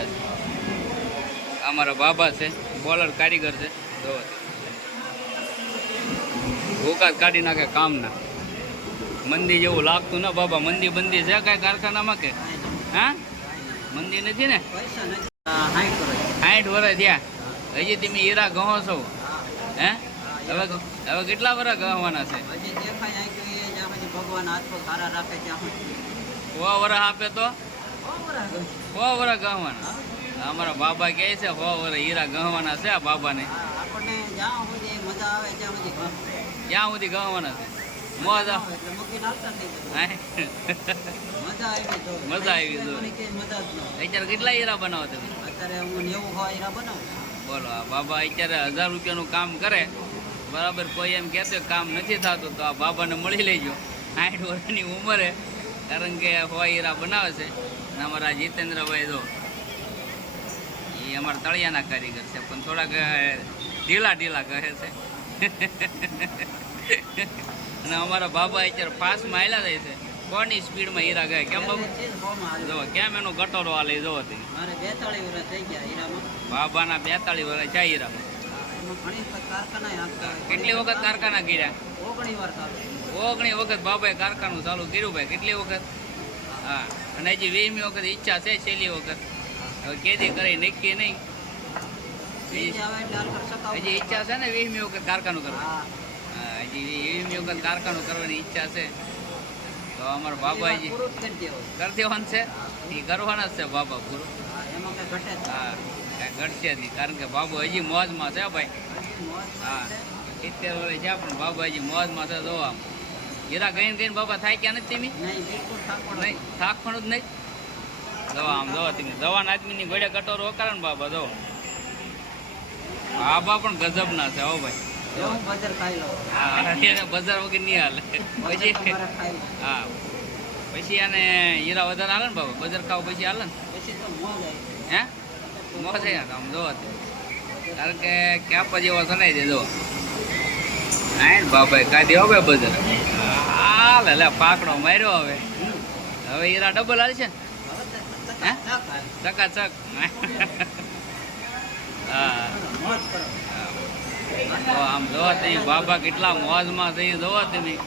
ગયા છે. અમારા બાબા છે બોલર કારીગર છે. જો ભૂકા કાઢી નાખે કામના. મંદી જેવું લાગતું ના બાબા મંદી બંદી છે કાંઈ કારખાનામાં કે? હા? મંદી નથી ને? સાઠ વર્ષ થયા. હજી તમે હીરા ગહો છો. હે? હવે હવે કેટલા વર્ષ ગવાના છે? હજી દેખાય આઈ ગયું એ જ્યાં સુધી ભગવાન સારા રાખે ત્યાં સો વર્ષ આપે તો? સો વર્ષ અમારા બાબા કહે છે વર્ષ હીરા ગહવાના છે આ બાબાને આપણને જ્યાં સુધી મજા આવે ત્યાં સુધી. ક્યાં સુધી ગહવાના છે મોજ. હે? મજા આવી જો. ન. અત્યારે કેટલા હીરા બનાવો તમે અત્યારે હું નેવું હોય બનાવું બોલો આ બાબા અત્યારે હજાર રૂપિયાનું કામ કરે બરાબર કોઈ એમ કહેતો કામ નથી થતું તો આ બાબાને મળી લેજો સાઠ વર્ષની ઉંમરે કારણ કે હોય હીરા બનાવે છે અને અમારા જીતેન્દ્રભાઈ જો એ અમારા તળિયાના કારીગર છે પણ થોડાક ઢીલા ઢીલા કહે છે. અને અમારા બાબા અત્યારે પાસમાં આવેલા જાય છે. કોની સ્પીડમાં હીરા ગયા? કેમ જ કેમ એનો ગટોરો આ લઈ જોવો બાબાના બેતાળીસ વર્ષ છે હીરામાં. કેટલી વખત કારખાના કર્યા? ઓગણી વખત બાબાએ કારખાનું ચાલુ કર્યું ભાઈ કેટલી વખત? હા. અને હજી વીસમી વખત ઈચ્છા છે છેલ્લી વખત. હવે કેદી કરે નક્કી નહીં. હજી ઈચ્છા છે ને વીસમી વખત કારખાનું કરવા હજી વીસમી વખત કારખાનું કરવાની ઈચ્છા છે. તો અમારા બાબાજી કરી દેવાનું. છે? એ કરવાના જ છે બાબા પૂરું. હા, કઈ ઘટશે નહીં. કારણ કે બાબુ હજી મોજમાં છે ભાઈ. હા. સિત્તેર વર્ષ છે પણ બાબા હજી મોજમાં છે જોવા હીરા ગઈને ગઈને બાબા થાય ક્યાં નથી તમે? નહીં થાક પણ જ નહીં? દવા આમ દવા તમે. દવાના આદમીની ગોળે કટોરો વકારે ને બાબા દો આબા પણ ગજબના છે હો ભાઈ. બજાર વગર નહીં હાલે. પછી હા. પછી આને હીરા વધારે હાલે ને બાબા બજાર ખાવ પછી હાલે ને? પછી હે? મોજ આમ જોવા કારણ કે ક્યાં જેવો સનાઈ દે આય ને બાબા કાઢી હો ભાઈ બજાર. હાલે લે, પાકડો માર્યો હવે. હવે હીરા ડબલ હાલ છે ને? હવે તો હે? થાક આવે. ચકાચક. હા. આમ જોવા તમે બાબા કેટલા મોજમાં થઈ જોવા તમે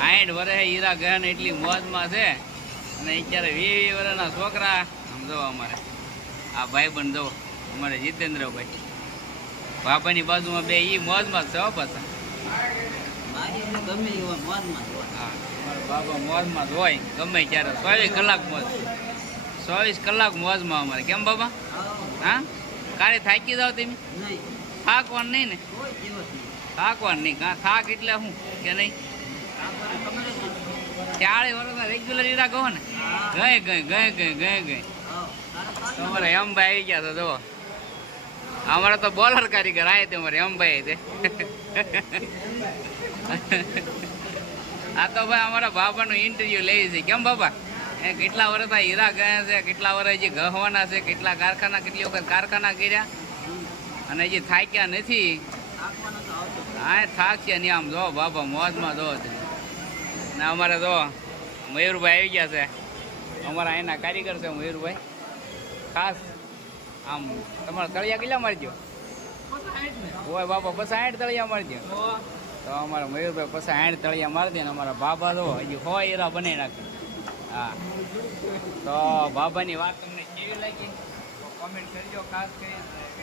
આઠ વર્ષે હીરા ગયા ને એટલી મોજમાં છે. અને અત્યારે વી વી વર્ષના છોકરા. આમ જોવો અમારે. આ ભાઈ પણ જોવો. અમારે જીતેન્દ્રભાઈ. બાપાની બાજુમાં બે ઈ મોજમાં છે પાછા. એટલે ગમે એ મોજમાં હા બાબા મોજમાં જ હોય ગમે ત્યારે. ચોવીસ કલાક મોજ. ચોવીસ કલાક મોજમાં અમારે. કેમ બાબા? હા. કાલે થાકી જાવ તમે? થાકવાનું નહીં ને? થાકવાનું નહીં. કાં થાક એટલે શું? કે નહીં. ચાળીસ વર્ષના રેગ્યુલર ઈરા કહો ને. ગઈ ગઈ ગઈ ગઈ ગઈ ગઈ. આવો. તમારે ગયા તો જુઓ. અમારે તો બોલર કારીગર આવે તે અમારે એમભાઈ તે આ તો ભાઈ અમારા બાબાનું ઇન્ટરવ્યુ લઈ છે. કેમ બાબા? એ કેટલા વર્ષ આ હીરા ગયા છે, કેટલા વર્ષ હજી ગહવાના છે, કેટલા કારખાના, કેટલી વખત કારખાના કર્યા? અને હજી થાક્યા નથી. હા થાક છે નહીં આમ. જો બાબા, મોજમાં જો ને અમારે જો મયુરભાઈ આવી ગયા છે. અમારા એના કારીગર છે મયુરભાઈ. ખાસ આમ, તમારા તળિયા કેટલા મારજો હોય બાપા પછી સાઠ તળિયા મારજો તો અમારા મયુરભાઈ પછી સાઠ તળિયા મારી દે ને અમારા બાબા તો હજી હો એરા બનાવી નાખે હા. તો બાબાની વાત તમને કેવી લાગી? કોમેન્ટ કરજો ખાસ કરીને.